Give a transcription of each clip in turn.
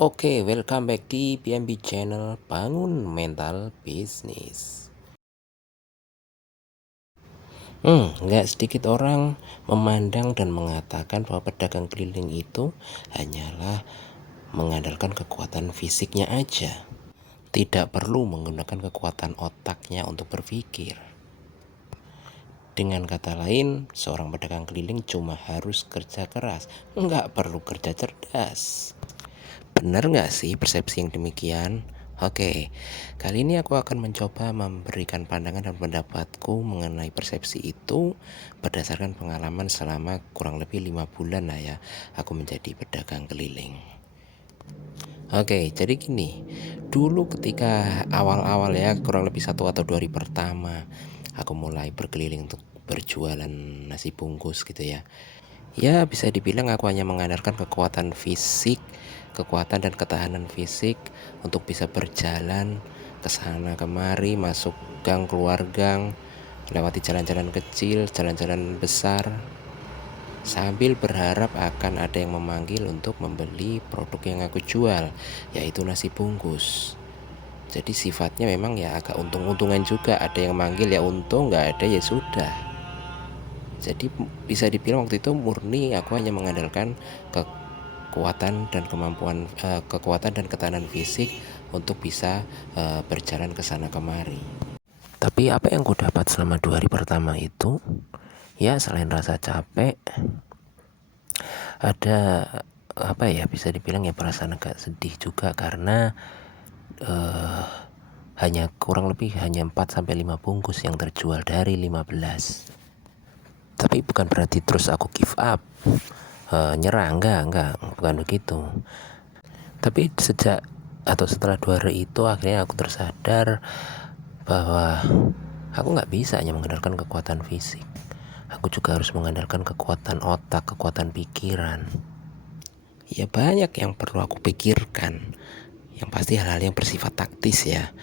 Oke, welcome back di PMB Channel Bangun Mental Bisnis. Nggak sedikit orang memandang dan mengatakan bahwa pedagang keliling itu hanyalah mengandalkan kekuatan fisiknya aja. Tidak perlu menggunakan kekuatan otaknya untuk berpikir. Dengan kata lain, seorang pedagang keliling cuma harus kerja keras, nggak perlu kerja cerdas. Benar nggak sih persepsi yang demikian? Oke, kali ini aku akan mencoba memberikan pandangan dan pendapatku mengenai persepsi itu berdasarkan pengalaman selama kurang lebih 5 bulan lah ya, aku menjadi pedagang keliling. Oke, jadi gini, dulu ketika awal-awal ya, kurang lebih 1 atau 2 hari pertama, aku mulai berkeliling untuk berjualan nasi bungkus gitu ya. Ya, bisa dibilang aku hanya mengandalkan kekuatan fisik, kekuatan dan ketahanan fisik untuk bisa berjalan ke sana kemari, masuk gang, keluar gang, lewati jalan-jalan kecil, jalan-jalan besar, sambil berharap akan ada yang memanggil untuk membeli produk yang aku jual, yaitu nasi bungkus. Jadi sifatnya memang ya agak untung-untungan juga, ada yang manggil ya untung, nggak ada ya sudah. Jadi bisa dibilang waktu itu murni aku hanya mengandalkan kekuatan dan kekuatan dan ketahanan fisik untuk bisa berjalan ke sana kemari. Tapi apa yang ku dapat selama 2 hari pertama itu, ya selain rasa capek, ada apa ya, bisa dibilang ya perasaan agak sedih juga karena hanya kurang lebih hanya 4 sampai 5 bungkus yang terjual dari 15. Tapi bukan berarti terus aku give up, nyerah, enggak, bukan begitu. Tapi sejak atau setelah 2 hari itu akhirnya aku tersadar bahwa aku nggak bisa hanya mengandalkan kekuatan fisik. Aku juga harus mengandalkan kekuatan otak, kekuatan pikiran. Ya banyak yang perlu aku pikirkan. Yang pasti hal-hal yang bersifat taktis ya.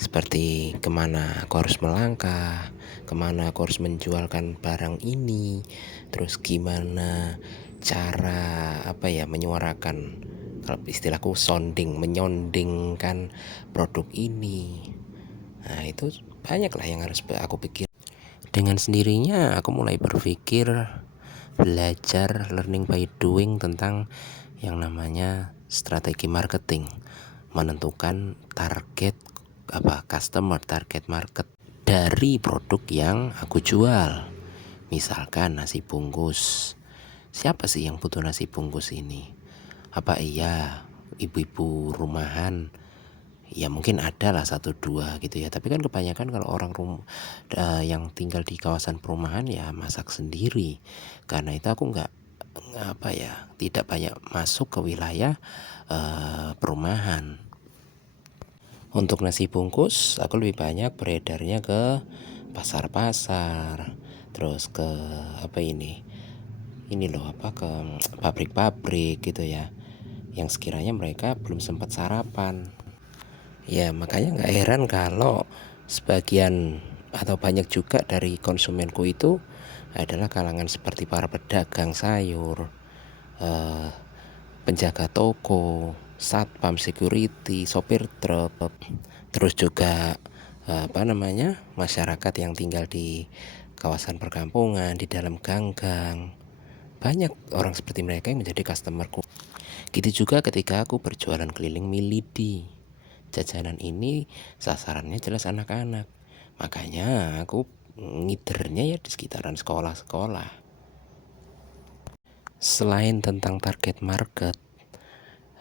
Seperti kemana aku harus melangkah, kemana aku harus menjualkan barang ini, terus gimana cara menyuarakan, kalau istilahku menyondingkan produk ini. Nah itu banyak lah yang harus aku pikir. Dengan sendirinya aku mulai berpikir, belajar, learning by doing tentang yang namanya strategi marketing, menentukan target target market dari produk yang aku jual. Misalkan nasi bungkus, siapa sih yang butuh nasi bungkus ini? Apa iya ibu-ibu rumahan? Ya mungkin ada lah 1 2 gitu ya, tapi kan kebanyakan kalau orang yang tinggal di kawasan perumahan ya masak sendiri. Karena itu aku nggak tidak banyak masuk ke wilayah perumahan. Untuk nasi bungkus, aku lebih banyak beredarnya ke pasar-pasar, terus ke ke pabrik-pabrik gitu ya, yang sekiranya mereka belum sempat sarapan. Ya makanya nggak heran kalau sebagian atau banyak juga dari konsumenku itu adalah kalangan seperti para pedagang sayur, penjaga toko, satpam security, sopir truk, terus juga masyarakat yang tinggal di kawasan perkampungan, di dalam gang-gang. Banyak orang seperti mereka yang menjadi customerku. Gitu juga ketika aku berjualan keliling Milidi. Jajanan ini sasarannya jelas anak-anak. Makanya aku ngidernya ya di sekitaran sekolah-sekolah. Selain tentang target market,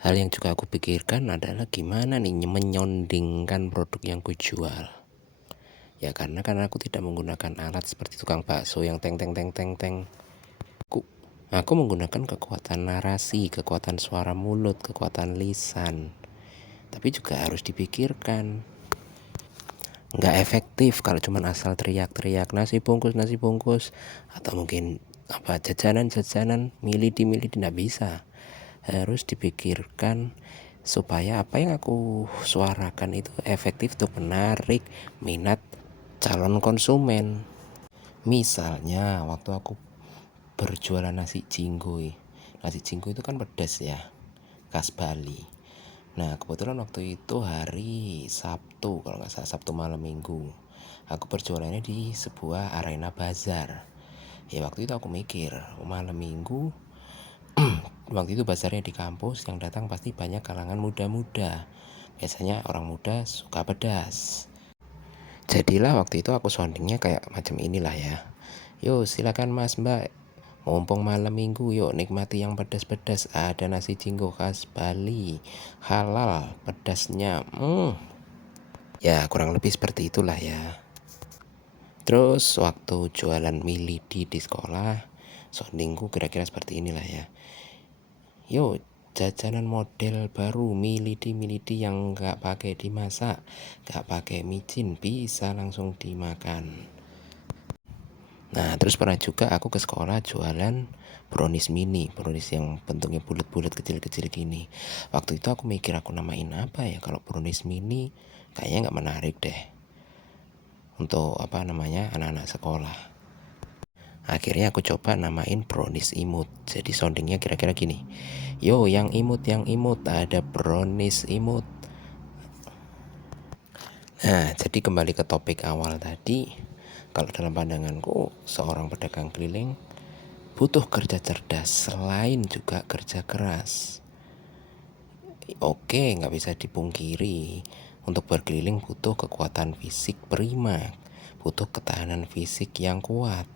hal yang juga aku pikirkan adalah gimana nih menyondingkan produk yang kujual. Ya karena aku tidak menggunakan alat seperti tukang bakso yang teng teng teng teng teng. Aku menggunakan kekuatan narasi, kekuatan suara mulut, kekuatan lisan. Tapi juga harus dipikirkan. Nggak efektif kalau cuma asal teriak-teriak nasi bungkus atau mungkin jajanan milih di nggak bisa. Harus dipikirkan supaya apa yang aku suarakan itu efektif untuk menarik minat calon konsumen. Misalnya waktu aku berjualan nasi jinggoy itu kan pedas ya, khas Bali. Nah, kebetulan waktu itu hari Sabtu, kalau nggak salah Sabtu malam minggu. Aku berjualannya di sebuah arena bazar. Ya waktu itu aku mikir, malam minggu, waktu itu bazarnya di kampus, yang datang pasti banyak kalangan muda-muda. Biasanya orang muda suka pedas. Jadilah waktu itu aku soundingnya kayak macam inilah ya. Yo silakan mas mbak, mumpung malam minggu, yuk nikmati yang pedas-pedas. Ada nasi jinggo khas Bali, halal pedasnya. Ya kurang lebih seperti itulah ya. Terus waktu jualan milidi di sekolah, soundingku kira-kira seperti inilah ya. Yo jajanan model baru milidi yang nggak pakai dimasak, nggak pakai micin, bisa langsung dimakan. Nah terus pernah juga aku ke sekolah jualan brownies mini, brownies yang bentuknya bulat-bulat kecil-kecil gini. Waktu itu aku mikir aku namain apa ya, kalau brownies mini kayaknya nggak menarik deh untuk apa namanya anak-anak sekolah. Akhirnya aku coba namain brownies imut. Jadi soundingnya kira-kira gini. Yo yang imut ada brownies imut. Nah jadi kembali ke topik awal tadi. Kalau dalam pandanganku seorang pedagang keliling butuh kerja cerdas selain juga kerja keras. Oke, nggak bisa dipungkiri, untuk berkeliling butuh kekuatan fisik prima, butuh ketahanan fisik yang kuat.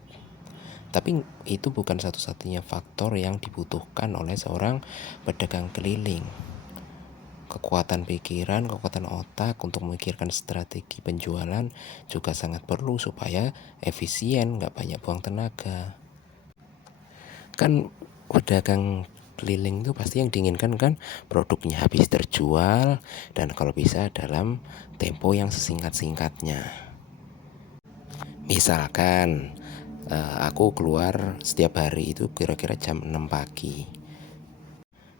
Tapi itu bukan satu-satunya faktor yang dibutuhkan oleh seorang pedagang keliling. Kekuatan pikiran, kekuatan otak untuk memikirkan strategi penjualan juga sangat perlu supaya efisien, nggak banyak buang tenaga. Kan pedagang keliling itu pasti yang diinginkan kan produknya habis terjual dan kalau bisa dalam tempo yang sesingkat-singkatnya. Misalkan aku keluar setiap hari itu kira-kira jam 6 pagi.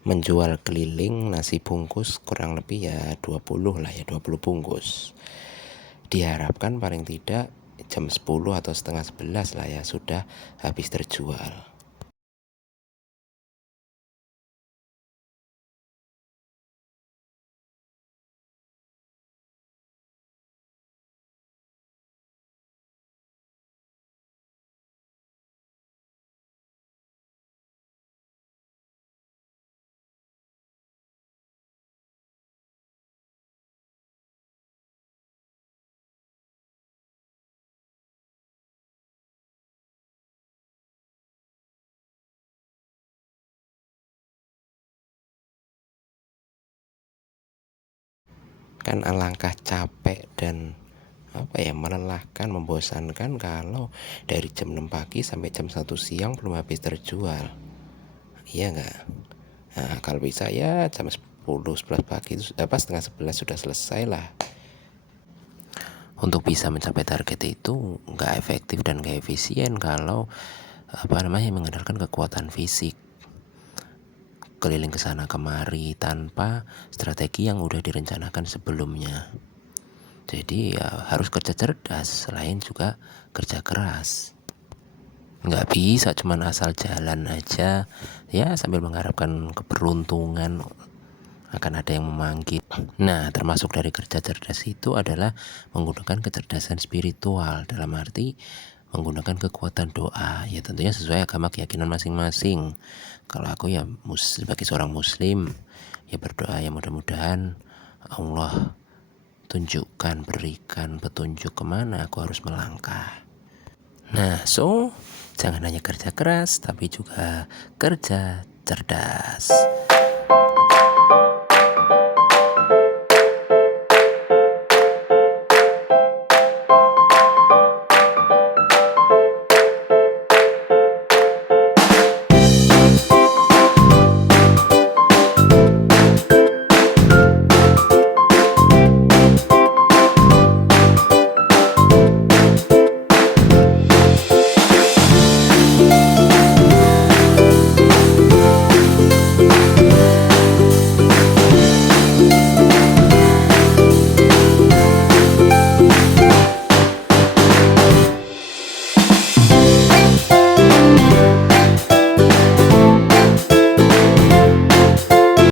Menjual keliling nasi bungkus kurang lebih ya 20 lah ya, 20 bungkus. Diharapkan paling tidak jam 10 atau setengah 11 lah ya sudah habis terjual. Kan alangkah capek dan apa ya, melelahkan, membosankan kalau dari jam 6 pagi sampai jam 1 siang belum habis terjual. Iya nggak? Nah, kalau bisa ya jam 10 11 pagi itu apa setengah 11 sudah selesai lah. Untuk bisa mencapai target itu nggak efektif dan nggak efisien kalau apa namanya mengandalkan kekuatan fisik, keliling ke sana kemari tanpa strategi yang udah direncanakan sebelumnya. Jadi ya harus kerja cerdas, selain juga kerja keras. Nggak bisa cuman asal jalan aja ya sambil mengharapkan keberuntungan akan ada yang memanggil. Nah termasuk dari kerja cerdas itu adalah menggunakan kecerdasan spiritual, dalam arti menggunakan kekuatan doa, ya tentunya sesuai agama keyakinan masing-masing. Kalau aku ya sebagai seorang muslim ya berdoa ya mudah-mudahan Allah tunjukkan, berikan petunjuk kemana aku harus melangkah. Nah, jangan hanya kerja keras, tapi juga kerja cerdas.